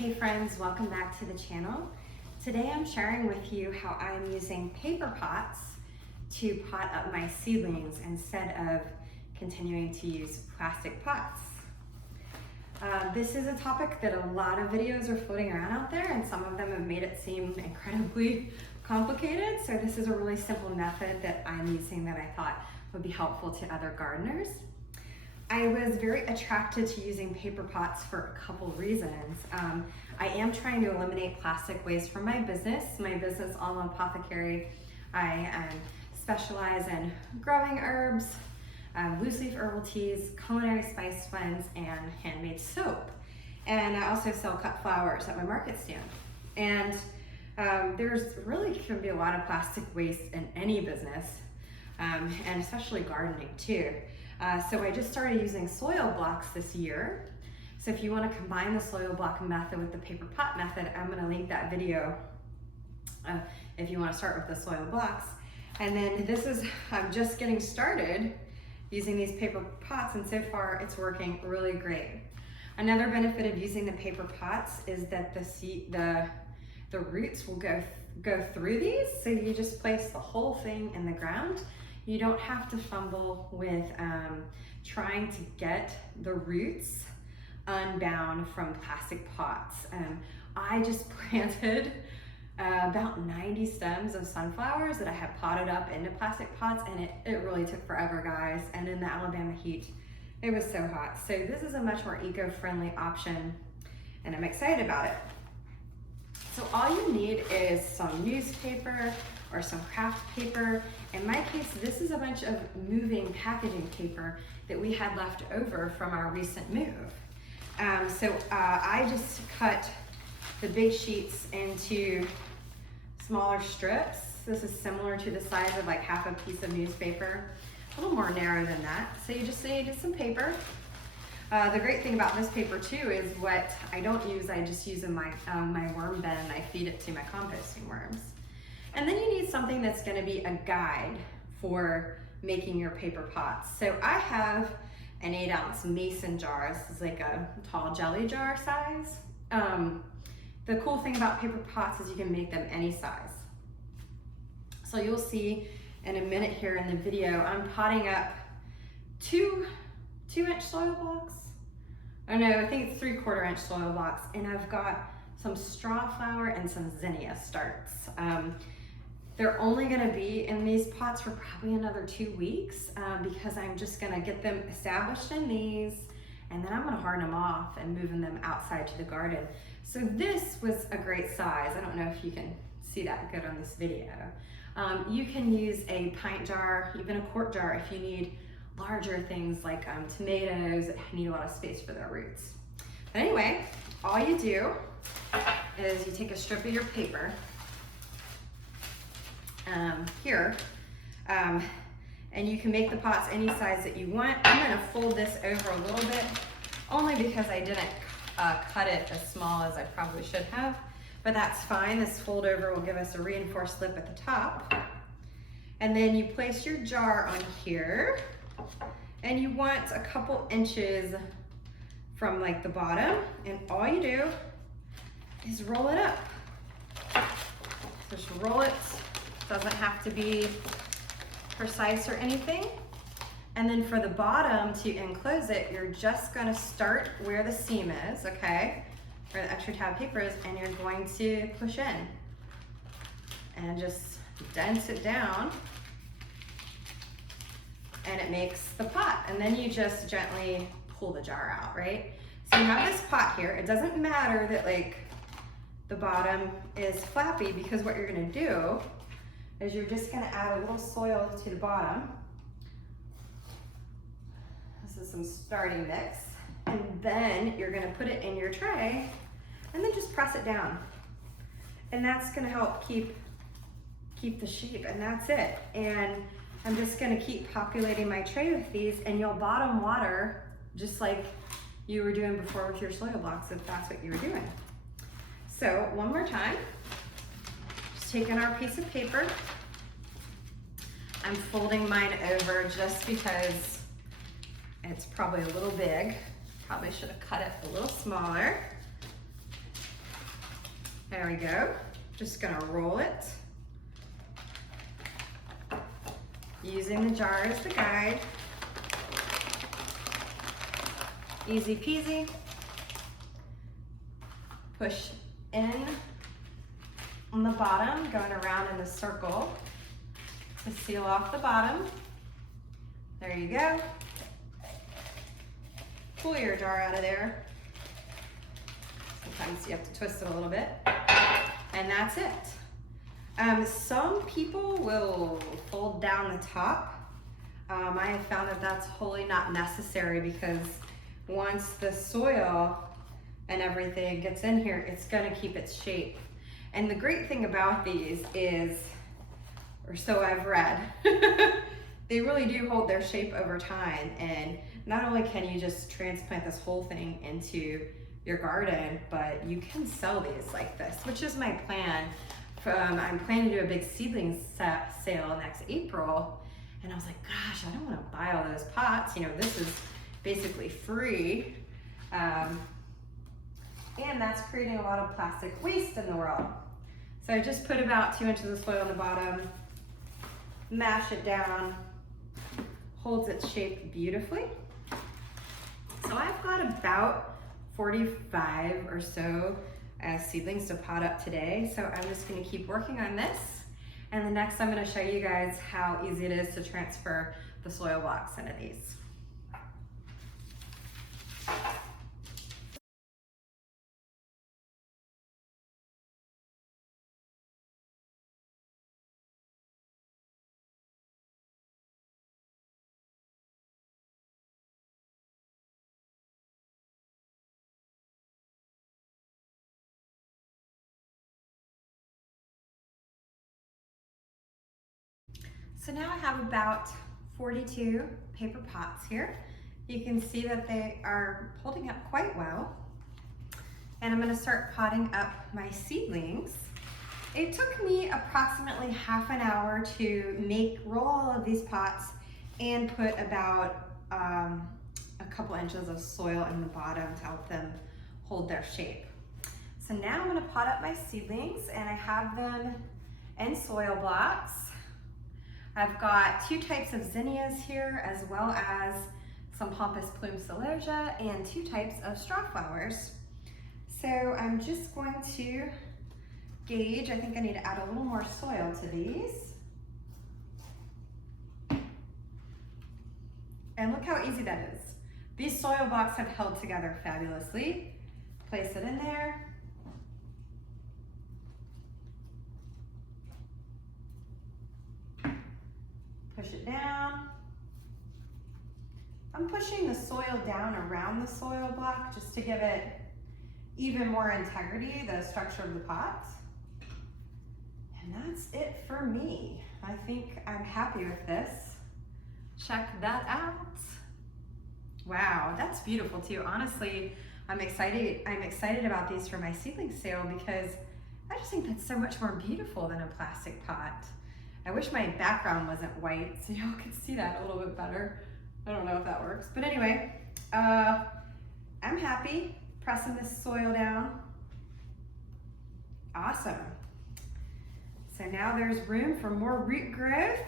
Hey friends, welcome back to the channel. Today I'm sharing with you how I'm using paper pots to pot up my seedlings instead of continuing to use plastic pots. This is a topic that a lot of videos are floating around out there, and some of them have made it seem incredibly complicated. So this is a really simple method that I'm using that I thought would be helpful to other gardeners. I was very attracted to using paper pots for a couple reasons. I am trying to eliminate plastic waste from my business. My business, Alma Apothecary, I specialize in growing herbs, loose leaf herbal teas, culinary spice blends, and handmade soap. And I also sell cut flowers at my market stand. And there's really can be a lot of plastic waste in any business, and especially gardening too. So I just started using soil blocks this year. So if you want to combine the soil block method with the paper pot method, I'm going to link that video if you want to start with the soil blocks. And then I'm just getting started using these paper pots, and so far it's working really great. Another benefit of using the paper pots is that the roots will go through these, so you just place the whole thing in the ground. You don't have to fumble with trying to get the roots unbound from plastic pots. I just planted about 90 stems of sunflowers that I had potted up into plastic pots, and it really took forever, guys. And in the Alabama heat, it was so hot. So this is a much more eco-friendly option, and I'm excited about it. So all you need is some newspaper or some craft paper. In my case, this is a bunch of moving packaging paper that we had left over from our recent move. I just cut the big sheets into smaller strips. This is similar to the size of like half a piece of newspaper, a little more narrow than that. So you just need some paper. The great thing about this paper too is what I don't use, I just use in my worm bin, and I feed it to my composting worms. And then you need something that's going to be a guide for making your paper pots. So I have an 8-ounce mason jar. This is like a tall jelly jar size. The cool thing about paper pots is you can make them any size. So you'll see in a minute here in the video, I'm potting up 2-inch soil blocks. Oh no, I think it's 3/4 inch soil blocks, and I've got some straw flower and some zinnia starts. They're only gonna be in these pots for probably another 2 weeks because I'm just gonna get them established in these, and then I'm gonna harden them off and moving them outside to the garden. So this was a great size. I don't know if you can see that good on this video. You can use a pint jar, even a quart jar if you need larger things like tomatoes that need a lot of space for their roots. But anyway, all you do is you take a strip of your paper here, and you can make the pots any size that you want. I'm going to fold this over a little bit, only because I didn't cut it as small as I probably should have, but that's fine. This fold over will give us a reinforced lip at the top. And then you place your jar on here, and you want a couple inches from like the bottom, and all you do is roll it up. Just roll it. Doesn't have to be precise or anything. And then for the bottom, to enclose it, you're just gonna start where the seam is, okay? Where the extra tab paper is, and you're going to push in and just dent it down, and it makes the pot. And then you just gently pull the jar out, right? So you have this pot here. It doesn't matter that like the bottom is flappy, because what you're gonna do is you're just gonna add a little soil to the bottom. This is some starting mix. And then you're gonna put it in your tray and then just press it down. And that's gonna help keep the shape, and that's it. And I'm just gonna keep populating my tray with these, and you'll bottom water just like you were doing before with your soil blocks, if that's what you were doing. So one more time, just taking our piece of paper. I'm folding mine over just because it's probably a little big. Probably should have cut it a little smaller. we go. Just gonna roll it. Using the jar as the guide. Easy peasy. Push in on the bottom, going around in a circle to seal off the bottom. There you go. Pull your jar out of there. Sometimes you have to twist it a little bit. And that's it. Some people will fold down the top. I have found that that's wholly not necessary because once the soil and everything gets in here, it's gonna keep its shape. And the great thing about these is, or so I've read, they really do hold their shape over time. And not only can you just transplant this whole thing into your garden, but you can sell these like this, which is my plan. I'm planning to do a big seedlings sale next April. And I was like, gosh, I don't wanna buy all those pots. You know, this is basically free. And that's creating a lot of plastic waste in the world. So I just put about 2 inches of soil on the bottom, mash it down, holds its shape beautifully. So I've got about 45 or so seedlings to pot up today. So I'm just gonna keep working on this. And the next I'm gonna show you guys how easy it is to transfer the soil blocks into these. So now I have about 42 paper pots here. You can see that they are holding up quite well. And I'm gonna start potting up my seedlings. It took me approximately half an hour to roll all of these pots and put about a couple inches of soil in the bottom to help them hold their shape. So now I'm gonna pot up my seedlings and I have them in soil blocks. I've got 2 types of zinnias here, as well as some pampas plume celosia and 2 types of straw flowers. So I'm just going to gauge. I think I need to add a little more soil to these. And look how easy that is. These soil blocks have held together fabulously. Place it in there. Push it down. I'm pushing the soil down around the soil block just to give it even more integrity, the structure of the pot. And that's it for me. I think I'm happy with this. Check that out. Wow, that's beautiful too. Honestly, I'm excited about these for my seedling sale because I just think that's so much more beautiful than a plastic pot. I wish my background wasn't white so y'all could see that a little bit better. I don't know if that works, but anyway, I'm happy pressing this soil down. Awesome. So now there's room for more root growth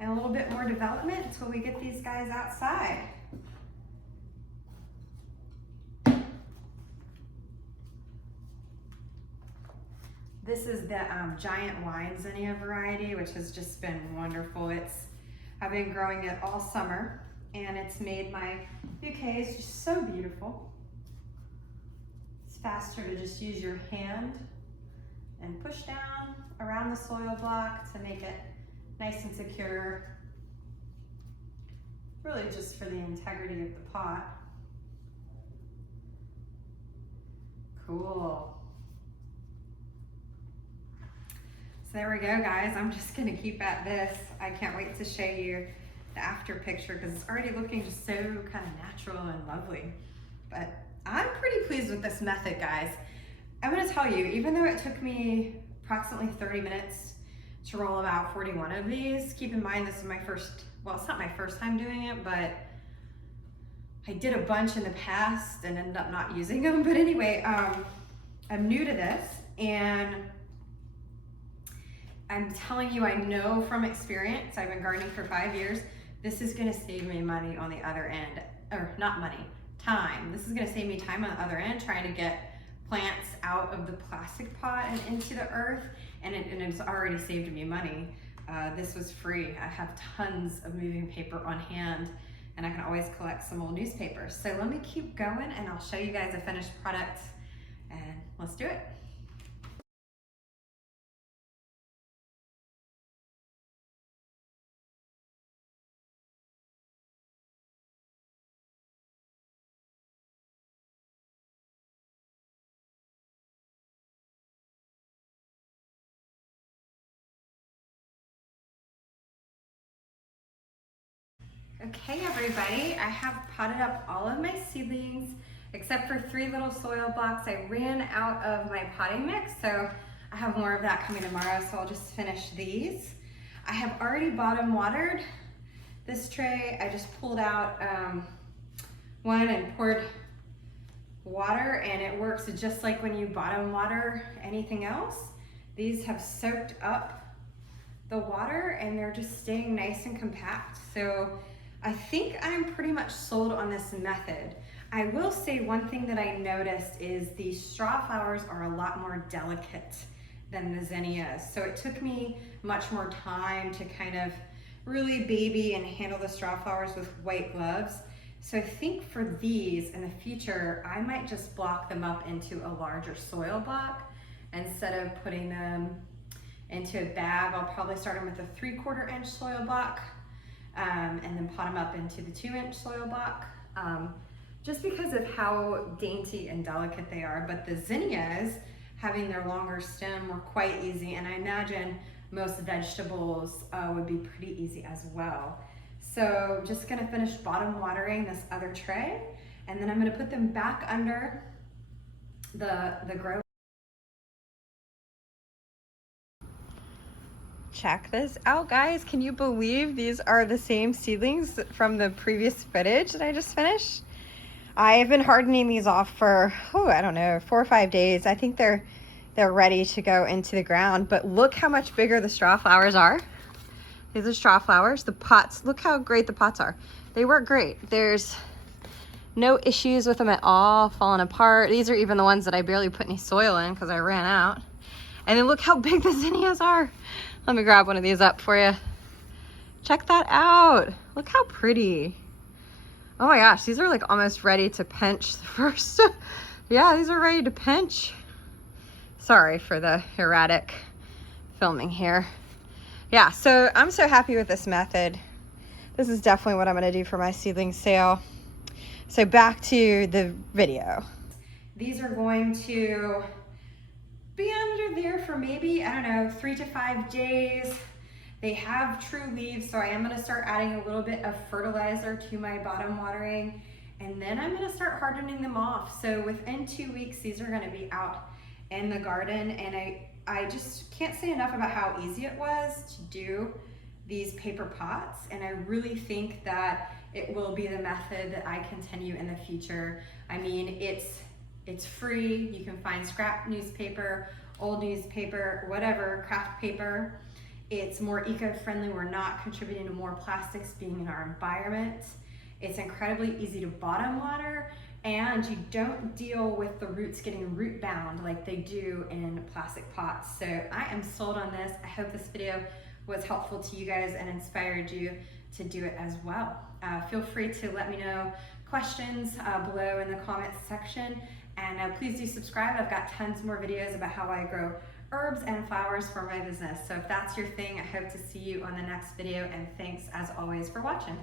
and a little bit more development until we get these guys outside. This is the giant wine zinnia variety, which has just been wonderful. I've been growing it all summer, and it's made my bouquets just so beautiful. It's faster to just use your hand and push down around the soil block to make it nice and secure. Really just for the integrity of the pot. Cool. So there we go, guys. I'm just gonna keep at this. I can't wait to show you the after picture because it's already looking just so kind of natural and lovely. But I'm pretty pleased with this method, guys. I'm gonna tell you, even though it took me approximately 30 minutes to roll about 41 of these, keep in mind this is my first, well, it's not my first time doing it, but I did a bunch in the past and ended up not using them. But anyway, I'm new to this And I'm telling you, I know from experience, I've been gardening for 5 years, this is gonna save me money on the other end, or not money, time. This is gonna save me time on the other end trying to get plants out of the plastic pot and into the earth, and it's already saved me money. This was free. I have tons of moving paper on hand, and I can always collect some old newspapers. So let me keep going and I'll show you guys a finished product, and let's do it. Okay, everybody, I have potted up all of my seedlings except for 3 little soil blocks. I ran out of my potting mix, so I have more of that coming tomorrow, so I'll just finish these. I have already bottom watered this tray. I just pulled out one and poured water, and it works just like when you bottom water anything else. These have soaked up the water and they're just staying nice and compact. So I think I'm pretty much sold on this method. I will say one thing that I noticed is these straw flowers are a lot more delicate than the zinnias. So it took me much more time to kind of really baby and handle the straw flowers with white gloves. So I think for these in the future, I might just block them up into a larger soil block instead of putting them into a bag. I'll probably start them with a 3/4 inch soil block and then pot them up into the 2-inch soil block, just because of how dainty and delicate they are. But the zinnias, having their longer stem, were quite easy, and I imagine most vegetables would be pretty easy as well. So just gonna finish bottom watering this other tray, and then I'm gonna put them back under the grow. Check this out, guys. Can you believe these are the same seedlings from the previous footage that I just finished? I have been hardening these off for, I don't know, 4 or 5 days. I think they're ready to go into the ground, but look how much bigger the straw flowers are. These are straw flowers. The pots, look how great the pots are. They work great. There's no issues with them at all, falling apart. These are even the ones that I barely put any soil in because I ran out. And then look how big the zinnias are. Let me grab one of these up for you. Check that out. Look how pretty. Oh my gosh, these are like almost ready to pinch the first. Yeah, these are ready to pinch. Sorry for the erratic filming here. Yeah, so I'm so happy with this method. This is definitely what I'm gonna do for my seedling sale. So back to the video. These are going to be under there for maybe, I don't know, 3 to 5 days. They have true leaves, so I am gonna start adding a little bit of fertilizer to my bottom watering, and then I'm gonna start hardening them off. So within 2 weeks, these are gonna be out in the garden, and I just can't say enough about how easy it was to do these paper pots, and I really think that it will be the method that I continue in the future. I mean, it's free. You can find scrap newspaper, old newspaper, whatever, craft paper. It's more eco-friendly. We're not contributing to more plastics being in our environment. It's incredibly easy to bottom water, and you don't deal with the roots getting root bound like they do in plastic pots. So I am sold on this. I hope this video was helpful to you guys and inspired you to do it as well. Feel free to let me know questions below in the comments section, and please do subscribe. I've got tons more videos about how I grow herbs and flowers for my business. So if that's your thing, I hope to see you on the next video, and thanks as always for watching.